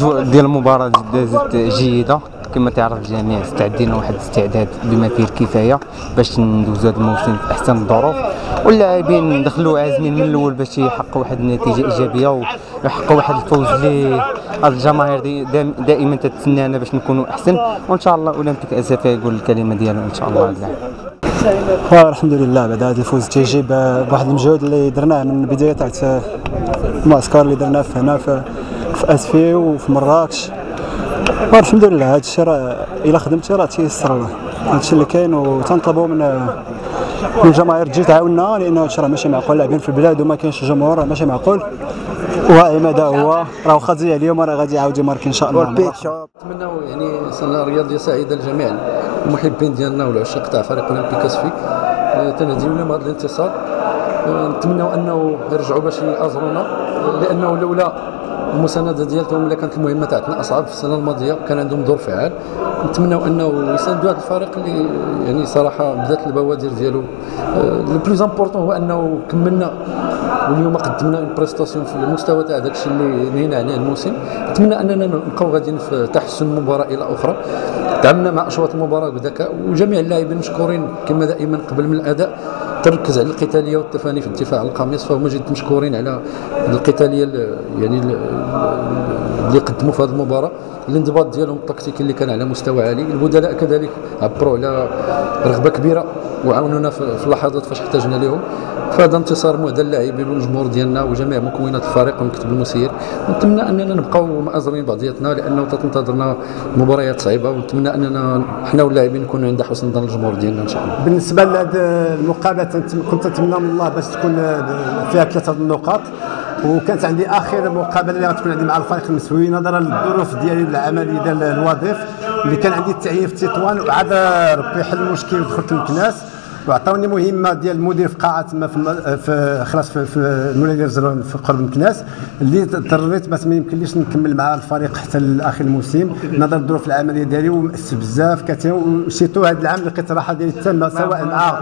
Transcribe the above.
الأجواء ديال المباراة دازت جيدة كما تعرف الجميع. استعدينا واحد الاستعداد بما فيه الكفاية باش ندوزو هذا الموسم في أحسن الظروف، واللاعبين دخلوا عازمين من الأول باش يحققوا واحد النتيجة إيجابية ويحققوا واحد الفوز اللي الجماهير دائما تتسنانا باش نكونوا أحسن، وإن شاء الله أولمبيك أسفا يقول الكلمة ديالو إن شاء الله. الحمد لله بعد هذا الفوز تيجي بواحد المجهود اللي درناه من بداية تاع المعسكر اللي درناه هنا في اسفي وفي مراكش. والحمد لله هذا الشيء راه الا خدمتي راه تيسر الله، هذا الشيء اللي كاين. وتنطلبوا من الجماهير تجي تعاوننا، لانه هذا الشيء راه ماشي معقول، لاعبين في البلاد وما كاينش جمهور راه ماشي معقول. وعماد هو راه واخا تزيع اليوم راه غادي يعاود يمارك ان شاء الله. نتمنوا يعني سنه رياضيه سعيده لجميع المحبين ديالنا والعشاق تاع فريق اولمبيك اسفي. تنهديو لهم هذا الانتصار، نتمنوا انه يرجعوا باش يازرونا، لانه لولا المسانده ديالهم ولا كانت المهمه تاعتنا اصعب في السنه الماضيه، كان عندهم دور فعال. نتمنوا انه يساندوا هذا الفريق اللي يعني صراحه بدات البوادر ديالو. لو بلوز امبورطون هو انه كملنا واليوم قدمنا اون بريستاسيون في المستوى تاع داك الشيء اللي نهينا عليه الموسم. نتمنى اننا نبقاو غاديين في تحسن مباراه الى اخرى. تعاملنا مع اشواط المباراه بذكاء، وجميع اللاعبين مشكورين كما دائما قبل من الاداء. تركز على القتاليه والتفاني في الدفاع عن القميص، فهم جد مشكورين على القتاليه يعني اللي قدموا في هذه المباراه. الانضباط ديالهم التكتيكي اللي كان على مستوى عالي. البدلاء كذلك عبروا على رغبه كبيره وعاونونا في اللحظات فاش احتاجنا لهم. فهذا انتصار مهدى للاعبين والجمهور ديالنا وجميع مكونات الفريق والمكتب المسير. ونتمنى اننا نبقاو مآزرين بعضياتنا، لانه تنتظرنا مباريات صعيبه، ونتمنى اننا حنا واللاعبين نكونوا عند حسن ظن الجمهور ديالنا ان شاء الله. بالنسبه لهذه المقابله كنت نتمنى من الله باش تكون فيها 3 النقاط، وكانت عندي اخر مقابله اللي غتكون عندي مع الفريق المسوي نظرا للظروف ديالي العمليه ديال الوظيفه اللي كان عندي التعيين في تطوان، وعاد ربي حل المشكل ودخلت للكناس وعطاوني مهمه ديال المدير في قاعه تما في خلاص في المولاي زرون في قرب الكناس، اللي اضطريت ما يمكنليش نكمل مع الفريق حتى لاخر الموسم نظرا للظروف العمليه ديالي، ومأسف بزاف كثير. وشيتو هذا العام لقيت راحه ديالي تامه سواء مع